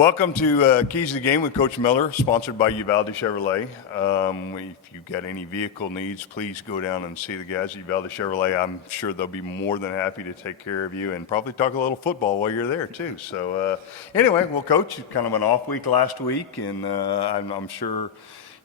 Welcome to Keys to the Game with Coach Miller, sponsored by Uvalde Chevrolet. If you got any vehicle needs, please go down and see the guys at Uvalde Chevrolet. I'm sure they'll be more than happy to take care of you and probably talk a little football while you're there too. So anyway, well, Coach, kind of an off week last week, and I'm sure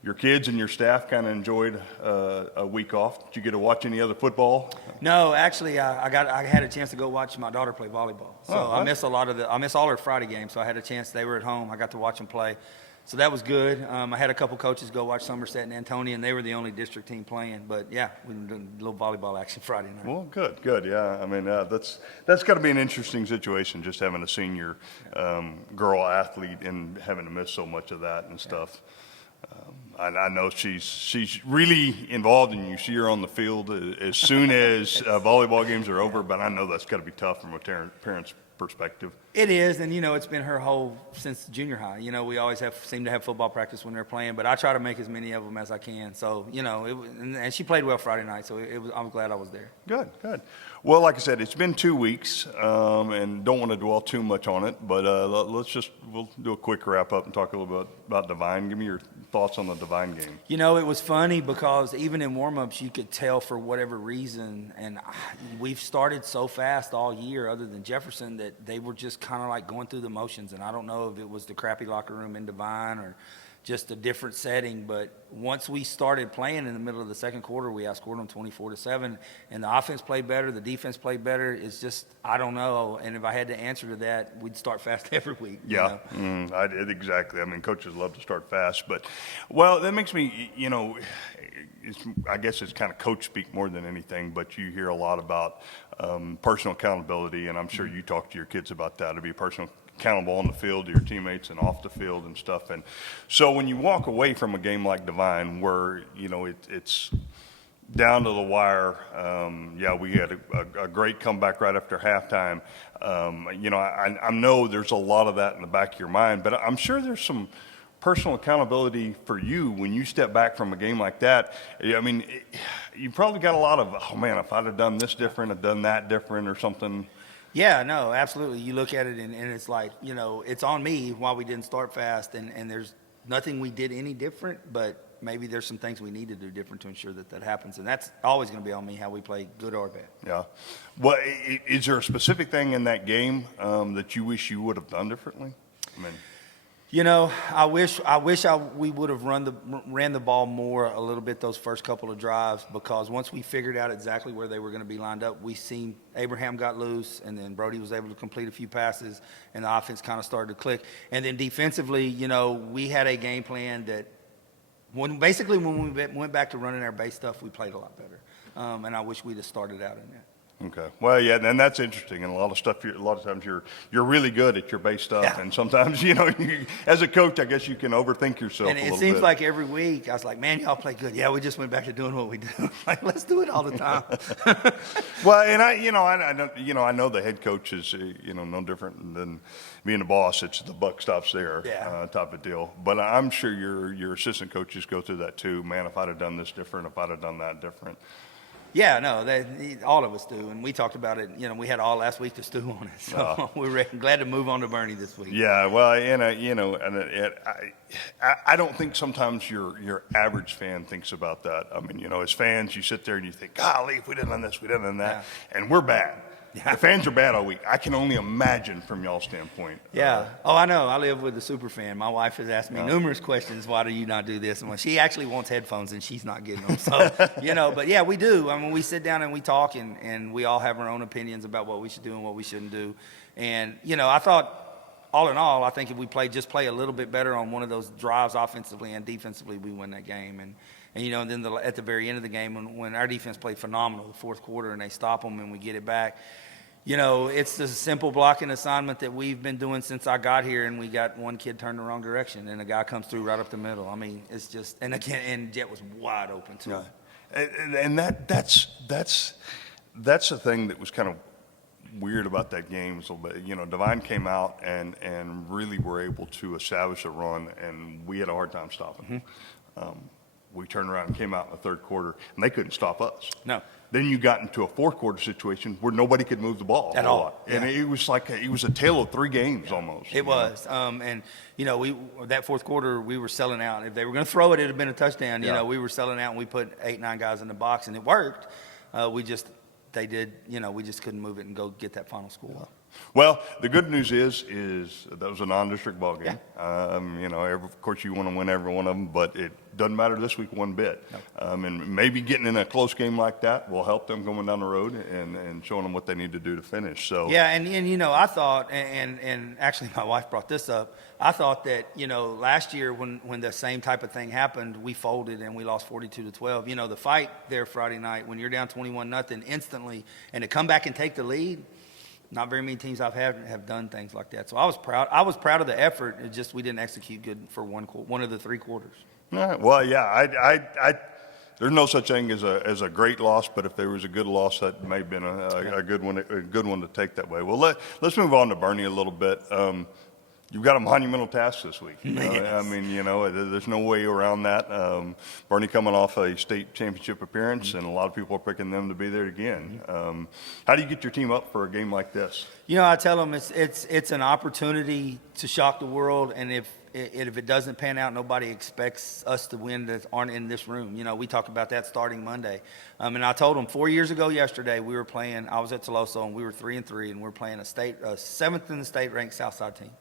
your kids and your staff kind of enjoyed a week off. Did you get to watch any other football? No, actually, I had a chance to go watch my daughter play volleyball. So I missed I missed all her Friday games. So I had a chance. They were at home. I got to watch them play. So that was good. I had a couple coaches go watch Somerset and Antonia, and they were the only district team playing. But yeah, we did a little volleyball action Friday night. Well, good. Yeah, I mean that's got to be an interesting situation, just having a senior girl athlete and having to miss so much of that and stuff. I know she's really involved, and you see her on the field as soon as volleyball games are over. But I know that's got to be tough from a parent's perspective. It is, and it's been her whole since junior high. We always seem to have football practice when they're playing, but I try to make as many of them as I can. So and she played well Friday night, so I'm glad I was there. Good. Well, like I said, it's been 2 weeks, and don't want to dwell too much on it, but we'll do a quick wrap up and talk a little bit about Devine. Give me your thoughts on the Devine game. It was funny because even in warm-ups, you could tell for whatever reason, and we've started so fast all year, other than Jefferson, that they were just kind of like going through the motions. And I don't know if it was the crappy locker room in Devine or just a different setting, but once we started playing in the middle of the second quarter, we outscored them 24-7, and the offense played better, the defense played better. It's just, I don't know, and if I had to answer to that, we'd start fast every week. Yeah, I did exactly. I mean, coaches love to start fast, but, well, that makes me, I guess it's kind of coach speak more than anything, but you hear a lot about personal accountability, and I'm sure you talk to your kids about that, to be personal accountable on the field to your teammates and off the field and stuff. And so when you walk away from a game like Devine where, it's down to the wire, we had a great comeback right after halftime. I know there's a lot of that in the back of your mind, but I'm sure there's some personal accountability for you when you step back from a game like that. I mean, you probably got a lot of, oh man, if I'd have done this different, I'd done that different or something. Yeah, no, absolutely. You look at it and it's like, it's on me why we didn't start fast, and there's nothing we did any different, but maybe there's some things we need to do different to ensure that happens, and that's always going to be on me how we play, good or bad. Yeah. Well, is there a specific thing in that game that you wish you would have done differently? I mean, I wish we would have ran the ball more a little bit those first couple of drives, because once we figured out exactly where they were going to be lined up, Abraham got loose, and then Brody was able to complete a few passes, and the offense kind of started to click. And then defensively, we had a game plan that when we went back to running our base stuff, we played a lot better. And I wish we'd have started out in that. Okay. Well, yeah, and that's interesting. And a lot of times you're really good at your base stuff, yeah. And sometimes as a coach, I guess you can overthink yourself. And it seems like every week I was like, man, y'all play good. Yeah, we just went back to doing what we do. Like, let's do it all the time. Well, and I know the head coach is no different than being a boss. It's the buck stops there, yeah. Type of deal. But I'm sure your assistant coaches go through that too. Man, if I'd have done this different, if I'd have done that different. Yeah, no, all of us do, and we talked about it. We had all last week to stew on it, so we're glad to move on to Bernie this week. Yeah, well, I don't think sometimes your average fan thinks about that. I mean, as fans, you sit there and you think, golly, if we didn't done this, we didn't done that, and we're bad. Yeah. The fans are bad all week. I can only imagine from y'all's standpoint. Yeah. I know. I live with a super fan. My wife has asked me numerous questions. Why do you not do this? And when she actually wants headphones and she's not getting them. So, but yeah, we do. I mean, we sit down and we talk, and we all have our own opinions about what we should do and what we shouldn't do. And, I thought, all in all, I think if we play a little bit better on one of those drives offensively and defensively, we win that game. And then at the very end of the game, when our defense played phenomenal, the fourth quarter, and they stop them and we get it back, it's the simple blocking assignment that we've been doing since I got here, and we got one kid turned the wrong direction, and a guy comes through right up the middle. I mean, it's just, and Jet was wide open too. Yeah. And that's the thing that was kind of weird about that game. So, Devine came out and really were able to establish a run, and we had a hard time stopping. Mm-hmm. we turned around and came out in the third quarter, and they couldn't stop us. No. Then you got into a fourth quarter situation where nobody could move the ball At a all, lot. And yeah. it was like it was a tale of three games almost. It was, and that fourth quarter we were selling out. If they were going to throw it, it'd have been a touchdown. Yeah. We were selling out, and we put 8-9 guys in the box, and it worked. We just couldn't move it and go get that final score. Well, the good news is that was a non-district ball game. Of course, you want to win every one of them, but it doesn't matter this week one bit. And maybe getting in a close game like that will help them going down the road and showing them what they need to do to finish. So yeah, and I thought, and actually my wife brought this up. I thought that last year when the same type of thing happened, we folded and we lost 42-12. The fight there Friday night when you're down 21-0 instantly, and to come back and take the lead. Not very many teams I've had have done things like that. So I was proud. I was proud of the effort. It's just we didn't execute good for one of the three quarters. Well, yeah, there's no such thing as a great loss, but if there was a good loss, that may have been a good one to take that way. Well, let's move on to Bernie a little bit. You've got a monumental task this week. Yes. I mean, there's no way around that. Bernie coming off a state championship appearance, and a lot of people are picking them to be there again. How do you get your team up for a game like this? I tell them it's an opportunity to shock the world, and if it doesn't pan out, nobody expects us to win that aren't in this room. We talk about that starting Monday. And I told them 4 years ago yesterday, we were playing, I was at Toloso, and we were 3-3, and we were playing a seventh in the state ranked Southside team.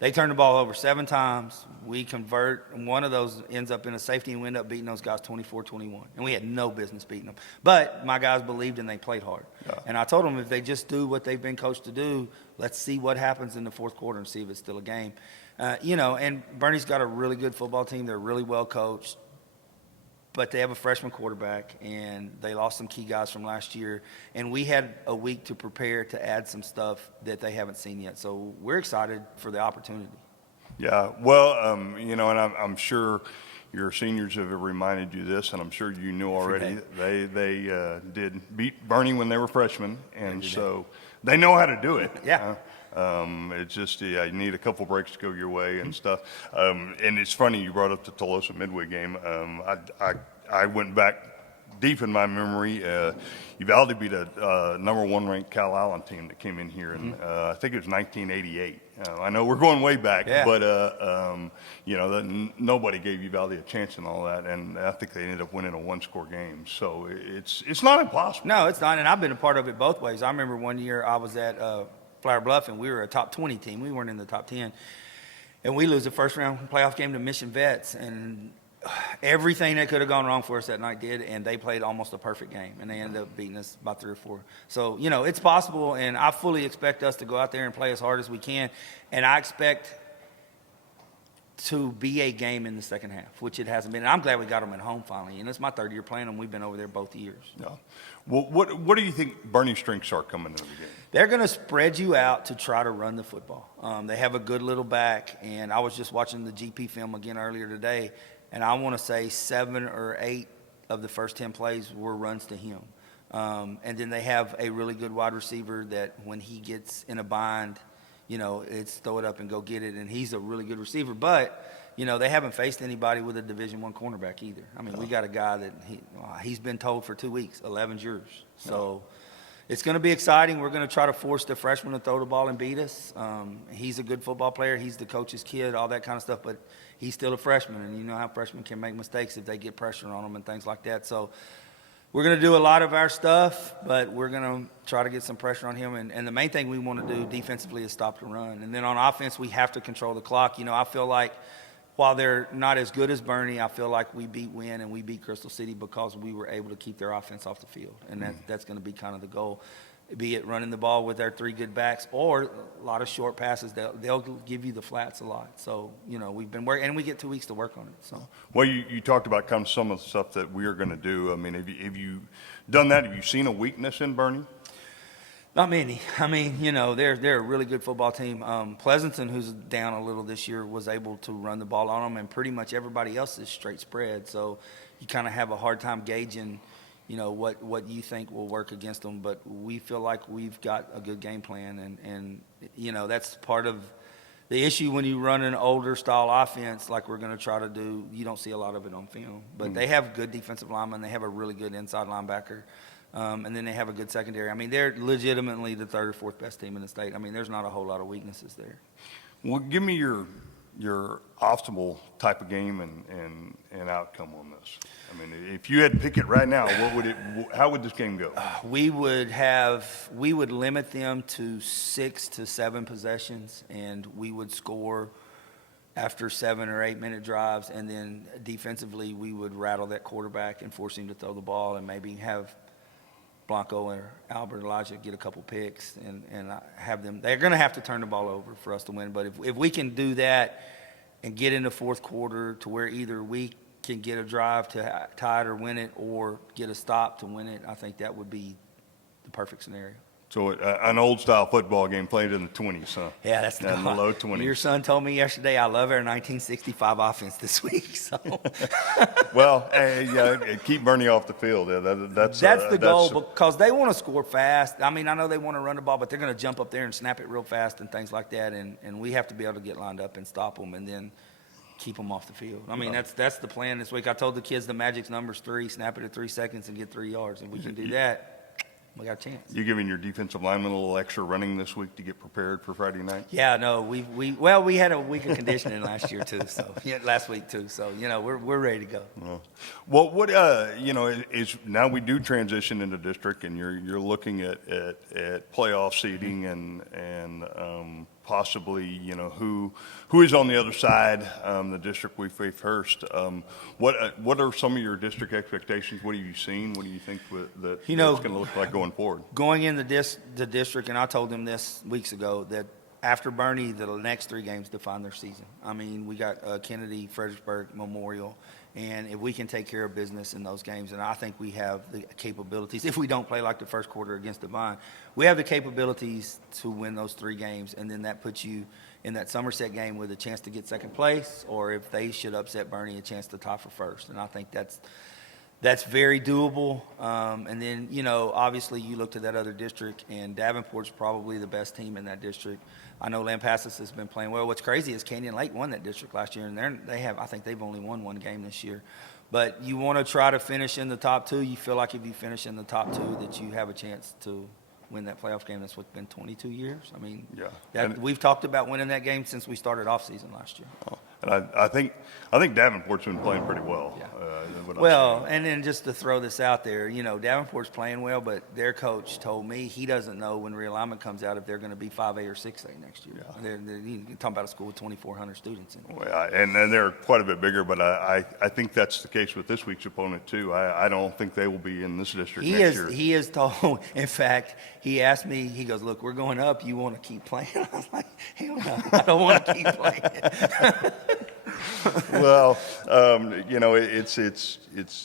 They turned the ball over 7 times. We convert, and one of those ends up in a safety, and we end up beating those guys 24-21. And we had no business beating them. But my guys believed and they played hard. Yeah. And I told them if they just do what they've been coached to do, let's see what happens in the fourth quarter and see if it's still a game. And Bernie's got a really good football team. They're really well coached. But they have a freshman quarterback, and they lost some key guys from last year. And we had a week to prepare to add some stuff that they haven't seen yet. So we're excited for the opportunity. Yeah, well, and I'm sure your seniors have reminded you this, and I'm sure you knew already. They did beat Bernie when they were freshmen, and so they know how to do it. Yeah. It's just, you need a couple breaks to go your way and stuff. And it's funny, you brought up the Tolosa Midway game. I went back deep in my memory. Uvalde beat a number 1 ranked Cal Allen team that came in here, and I think it was 1988. I know we're going way back, but nobody gave Uvalde a chance and all that, and I think they ended up winning a 1-score game. So it's not impossible. No, it's not, and I've been a part of it both ways. I remember one year I was at Flower Bluff, and we were a top 20 team. We weren't in the top 10. And we lose the first round playoff game to Mission Vets, and everything that could have gone wrong for us that night did, and they played almost a perfect game, and they ended up beating us by 3 or 4. So, it's possible, and I fully expect us to go out there and play as hard as we can, and I expect to be a game in the second half, which it hasn't been. And I'm glad we got them at home finally, and it's my 3rd year playing them. We've been over there both years. Yeah. Well, what do you think Bernie's strengths are coming into the game? They're going to spread you out to try to run the football. They have a good little back, and I was just watching the GP film again earlier today, and I want to say 7 or 8 of the first 10 plays were runs to him. And then they have a really good wide receiver that when he gets in a bind, it's throw it up and go get it, and he's a really good receiver. But, they haven't faced anybody with a Division I cornerback either. I mean, we got a guy that he's been told for 2 weeks, 11's yours. So it's going to be exciting. We're going to try to force the freshman to throw the ball and beat us. He's a good football player. He's the coach's kid, all that kind of stuff. But he's still a freshman, and you know how freshmen can make mistakes if they get pressure on them and things like that. So we're going to do a lot of our stuff, but we're going to try to get some pressure on him. And the main thing we want to do defensively is stop the run. And then on offense, we have to control the clock. I feel like while they're not as good as Bernie, I feel like we beat Wynn and we beat Crystal City because we were able to keep their offense off the field. And that's going to be kind of the goal, be it running the ball with our 3 good backs or a lot of short passes. They'll give you the flats a lot. So, we've been working, and we get 2 weeks to work on it. So, well, you talked about kind of some of the stuff that we are going to do. I mean, have you done that? Have you seen a weakness in Bernie? Not many. I mean, they're a really good football team. Pleasanton, who's down a little this year, was able to run the ball on them, and pretty much everybody else is straight spread. So you kind of have a hard time gauging, what you think will work against them. But we feel like we've got a good game plan, and that's part of The issue when you run an older style offense like we're going to try to do, you don't see a lot of it on film. But they have good defensive linemen. They have a really good inside linebacker. And then they have a good secondary. I mean, they're legitimately the third or fourth best team in the state. I mean, there's not a whole lot of weaknesses there. Well, give me your optimal type of game and outcome on this. I mean, if you had to pick it right now, how would this game go? We would limit them to 6 to 7 possessions, and we would score after 7 or 8 minute drives. And then defensively, we would rattle that quarterback and force him to throw the ball, and maybe have Blanco or Albert Elijah get a couple picks and have them. They're going to have to turn the ball over for us to win. But if we can do that and get in the fourth quarter to where either we can get a drive to tie it or win it, or get a stop to win it, I think that would be the perfect scenario. So an old-style football game played in the 20s, huh? Yeah, that's in the low 20s. Your son told me yesterday, I love our 1965 offense this week. So, well, keep Bernie off the field. Yeah, that's the goal, because they want to score fast. I mean, I know they want to run the ball, but they're going to jump up there and snap it real fast and things like that. And we have to be able to get lined up and stop them, and then keep them off the field. I mean, that's the plan this week. I told the kids the magic's number's 3, snap it at 3 seconds and get 3 yards. And we can do that, we got a chance. You giving your defensive lineman a little extra running this week to get prepared for Friday night? Yeah, no, we had a week of conditioning last year too, so last week too. So we're ready to go. Well, what is now we do transition into district, and you're looking at playoff seeding and possibly who is on the other side, the district we face first. What are some of your district expectations? What have you seen? What do you think that's going to look like going forward? Going in the district, and I told them this weeks ago, that after Bernie, the next 3 games define their season. I mean, we got Kennedy, Fredericksburg, Memorial, and if we can take care of business in those games, and I think we have the capabilities, if we don't play like the first quarter against Devine, we have the capabilities to win those 3 games, and then that puts you in that Somerset game with a chance to get second place, or if they should upset Bernie, a chance to tie for first. And I think that's very doable. And then, obviously you look to that other district, and Davenport's probably the best team in that district. I know Lampasas has been playing well. What's crazy is Canyon Lake won that district last year, and I think they've only won 1 game this year. But you want to try to finish in the top 2. You feel like if you finish in the top 2 that you have a chance to win that playoff game. That's what's been 22 years. I mean, we've talked about winning that game since we started off season last year. And I think Davenport's been playing pretty well. Yeah. Well, and then just to throw this out there, Davenport's playing well, but their coach told me he doesn't know when realignment comes out if they're going to be 5A or 6A next year. Yeah. They're talking about a school with 2,400 students in it. Well, and they're quite a bit bigger, but I think that's the case with this week's opponent too. I don't think they will be in this district next year. He is told. In fact, he asked me. He goes, "Look, we're going up. You want to keep playing?" I was like, "Hell no, I don't want to keep playing." Well,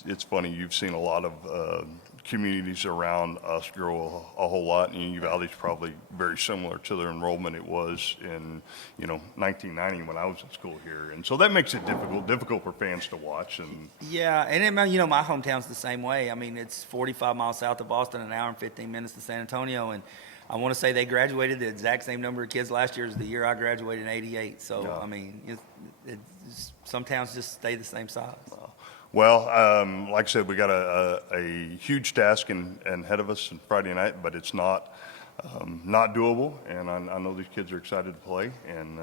it's funny. You've seen a lot of communities around us grow a whole lot, and Union Valley's probably very similar to their enrollment it was in 1990 when I was in school here, and so that makes it difficult for fans to watch. And yeah, and my hometown's the same way. I mean, it's 45 miles south of Boston, an hour and 15 minutes to San Antonio, and I want to say they graduated the exact same number of kids last year as the year I graduated in '88. So yeah. I mean, some towns just stay the same size. Well, like I said, we got a huge task ahead of us on Friday night, but it's not doable. And I know these kids are excited to play, and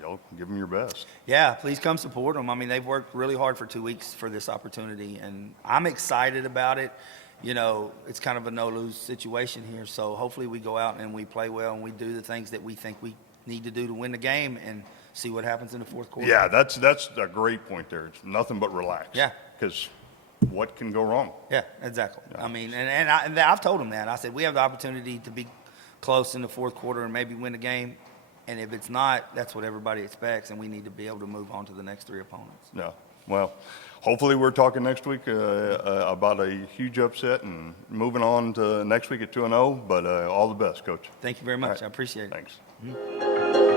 y'all give them your best. Yeah, please come support them. I mean, they've worked really hard for 2 weeks for this opportunity, and I'm excited about it. It's kind of a no-lose situation here. So hopefully we go out and we play well and we do the things that we think we need to do to win the game and see what happens in the fourth quarter. Yeah, that's a great point there. It's nothing but relax. Yeah. Because what can go wrong? Yeah, exactly. Yeah. I mean, and I've told them that. I said, we have the opportunity to be close in the fourth quarter and maybe win the game. And if it's not, that's what everybody expects, and we need to be able to move on to the next 3 opponents. Yeah. Well, hopefully we're talking next week about a huge upset and moving on to next week at 2-0. But all the best, Coach. Thank you very much. Right. I appreciate it. Thanks. Mm-hmm.